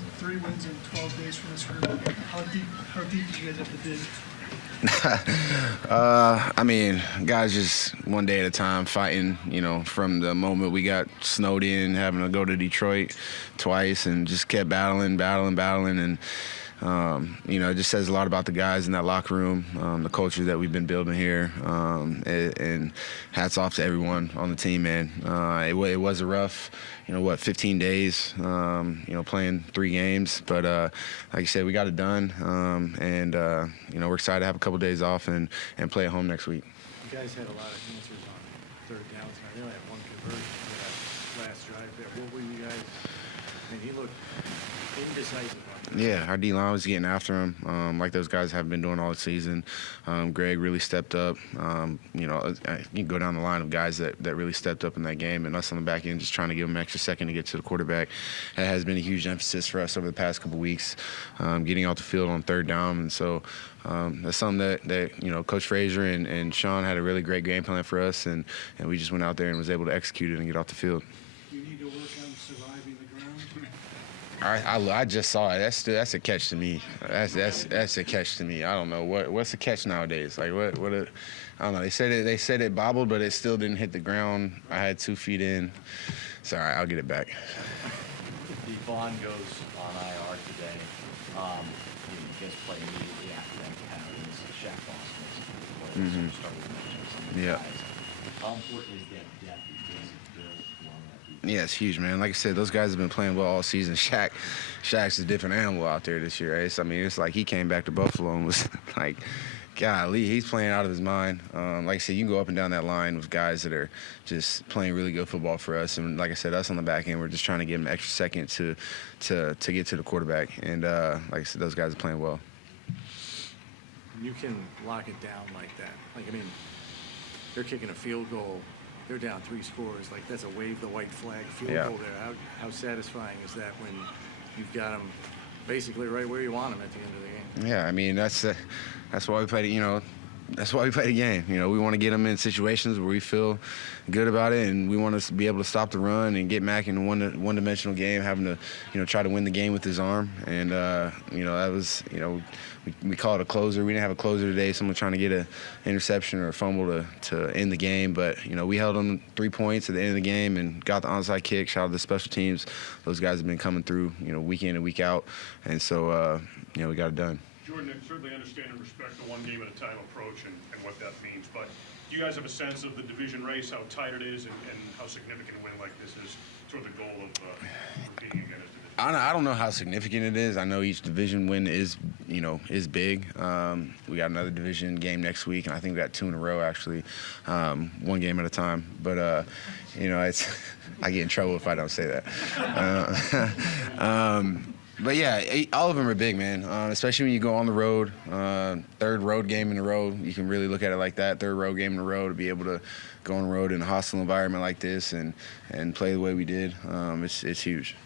wins, 3 wins in 12 days for this group. How deep did you guys have to dig? I mean, guys just one day at a time fighting, from the moment we got snowed in, having to go to Detroit twice and just kept battling. And, it just says a lot about the guys in that locker room, the culture that we've been building here. And hats off to everyone on the team, man. It was a rough, 15 days, playing 3 games. But like you said, we got it done. We're excited to have a couple days off and play at home next week. You guys had a lot of answers on third downs, and I really had one conversion for that last drive there. What were you guys? I mean, he looked indecisive. Yeah, our D-line was getting after him, like those guys have been doing all season. Greg really stepped up. You can go down the line of guys that really stepped up in that game, and us on the back end just trying to give them an extra second to get to the quarterback. That has been a huge emphasis for us over the past couple weeks, getting off the field on third down. And so that's something that Coach Frazier and Sean had a really great game plan for us, and we just went out there and was able to execute it and get off the field. Do you need to work on surviving the ground? I just saw it. That's a catch to me. That's a catch to me. I don't know what's a catch nowadays. Like what I don't know. They said it bobbled, but it still didn't hit the ground. I had 2 feet in. Sorry, I'll get it back. Vaughn goes on IR today. You guys play immediately after that. Happens. Shaq Boston. Mm-hmm. Yeah. How important is that depth because of Bill along that defense? Yeah, it's huge, man. Like I said, those guys have been playing well all season. Shaq's a different animal out there this year. It's like he came back to Buffalo and was like, golly, he's playing out of his mind. Like I said, you can go up and down that line with guys that are just playing really good football for us. And like I said, us on the back end, we're just trying to give them an extra second to get to the quarterback. And like I said, those guys are playing well. You can lock it down like that. Like, I mean, they're kicking a field goal. They're down 3 scores. Like, that's a wave the white flag field goal there. How satisfying is that when you've got them basically right where you want them at the end of the game? Yeah, I mean, that's why we play that's why we play the game. We want to get them in situations where we feel good about it, and we want to be able to stop the run and get Mac in a one-dimensional game, having to try to win the game with his arm. And that was we call it a closer. We didn't have a closer today. Someone trying to get an interception or a fumble to end the game, but we held them 3 points at the end of the game and got the onside kick. Shout out to the special teams. Those guys have been coming through week in and week out, and so we got it done. Jordan, I certainly understand and respect the one game at a time approach and what that means, but do you guys have a sense of the division race, how tight it is, and how significant a win like this is toward the goal of competing again as division? I don't know how significant it is. I know each division win is big. We got another division game next week, and I think we got 2 in a row actually, one game at a time. But it's I get in trouble if I don't say that. But yeah, all of them are big, man. Especially when you go on the road, 3rd road game in a row. You can really look at it like that. 3rd road game in a row, to be able to go on the road in a hostile environment like this and play the way we did. It's huge.